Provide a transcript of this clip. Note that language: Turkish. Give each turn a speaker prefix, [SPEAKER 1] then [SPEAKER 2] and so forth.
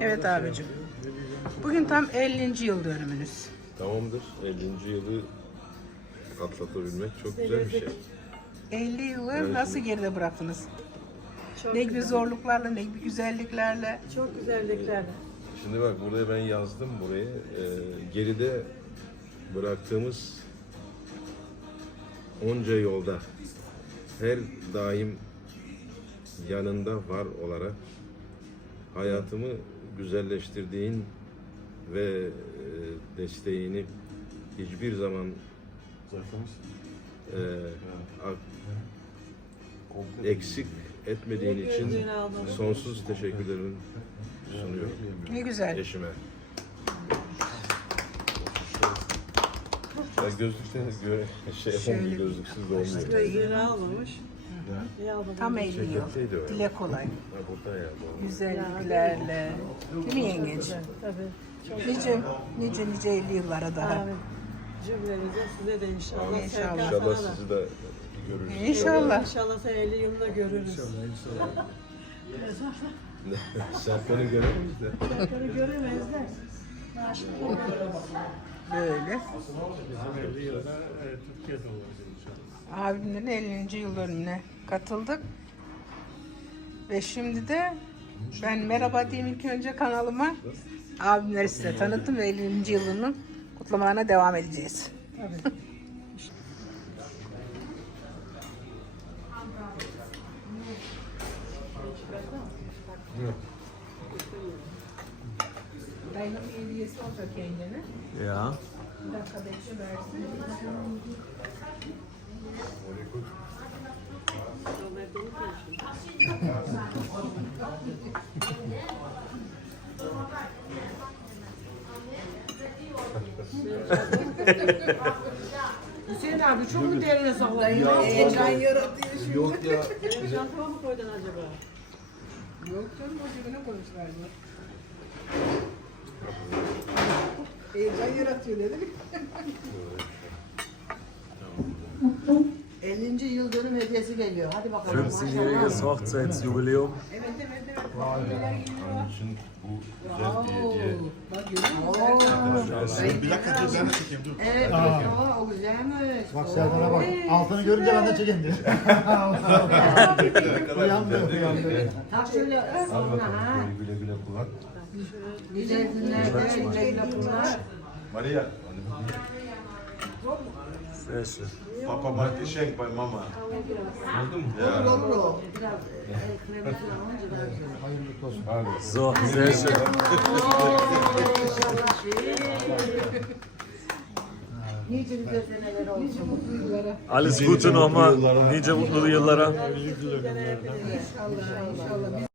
[SPEAKER 1] Evet abicim. Bugün tam 50. yıl dönümünüz.
[SPEAKER 2] Tamamdır. 50. yılı atlatabilmek çok güzel bir şey.
[SPEAKER 1] 50 yılı nasıl geride bıraktınız?
[SPEAKER 3] Çok
[SPEAKER 1] Ne gibi zorluklarla, ne gibi güzelliklerle.
[SPEAKER 3] Çok güzellikler.
[SPEAKER 2] Şimdi bak buraya ben yazdım burayı. Ee, geride bıraktığımız onca yolda her daim yanında var olarak hayatımı güzelleştirdiğin ve e, desteğini hiçbir zaman e, ak- eksik etmediğin için sonsuz teşekkürlerimi sunuyorum
[SPEAKER 1] Ne güzel.
[SPEAKER 2] eşime. Ya gözlükten göre şey yapamıyor, gözlüksüz de olmuyor.
[SPEAKER 3] Gözlüğünü almamış.
[SPEAKER 1] Tam 50 yıl.
[SPEAKER 2] Ya.
[SPEAKER 1] Dile kolay. Güzelliklerle. Değil mi yengeciğim?
[SPEAKER 3] Tabii.
[SPEAKER 1] Nice, nice nice 50 yıllara daha.
[SPEAKER 3] Amin. Cümlemize size de inşallah.
[SPEAKER 1] İnşallah.
[SPEAKER 3] Serkan
[SPEAKER 2] İnşallah
[SPEAKER 3] sana da.
[SPEAKER 2] sizi de görürüz.
[SPEAKER 1] İnşallah.
[SPEAKER 3] İnşallah sen 50 yılında görürüz.
[SPEAKER 2] Serkan'ı göremeyiz de.
[SPEAKER 3] Serkan'ı göremeyiz de.
[SPEAKER 1] Böyle.
[SPEAKER 4] Bizim 50 yılda e, Türkiye'de olacağız inşallah.
[SPEAKER 1] Abimlerin 50. yıl dönümüne katıldık. Ve şimdi de ben merhaba diyeyim ilk önce kanalıma. Abimleri size tanıttım ve 50. yılının kutlamalarına devam edeceğiz. Dayının bir hediyesi olacak kendine.
[SPEAKER 5] Ja.
[SPEAKER 1] Bir dakika bekle versin. Hüseyin abi çok mu derine sakladın? Heyecan yaratıyor şimdi.
[SPEAKER 5] Yok ya.
[SPEAKER 3] Çantama mı koydun acaba?
[SPEAKER 1] Yok canım o cebine koymuşlar mı? Heyecan yaratıyor dedim.
[SPEAKER 6] 50. yıl dönüm hediyesi geliyor. Hadi bakalım.
[SPEAKER 5] 50-jähriges Hochzeitsjubiläum.
[SPEAKER 1] Evet evet Neler geliyor?
[SPEAKER 2] Onun için bu güzel bir hediye.
[SPEAKER 1] Bak görüyor musun?
[SPEAKER 7] Bir dakika dur ben de çekeyim dur.
[SPEAKER 6] Evet, o, o güzelmiş.
[SPEAKER 7] Bak Serkan'a bak. Altını görünce ben de çekeyim diyor. uyandı uyandı.
[SPEAKER 6] Tak şöyle sonra ha.
[SPEAKER 2] Güle güle kullan.
[SPEAKER 6] Güzel günlerde güle güle kullan.
[SPEAKER 2] Maria.
[SPEAKER 5] Sehr schön.
[SPEAKER 2] Papa bak geschenk bei mama. Oldu mu?
[SPEAKER 6] Olur
[SPEAKER 2] Ya.
[SPEAKER 6] olur o. Biraz el kremi falan olunca daha güzel.
[SPEAKER 7] Hayırlı olsun.
[SPEAKER 5] So, sehr schön.
[SPEAKER 6] Şey. Nice güzel seneler olsun.
[SPEAKER 5] Alles Gute nochmal. Nice mutlu yıllara.
[SPEAKER 1] İnşallah inşallah.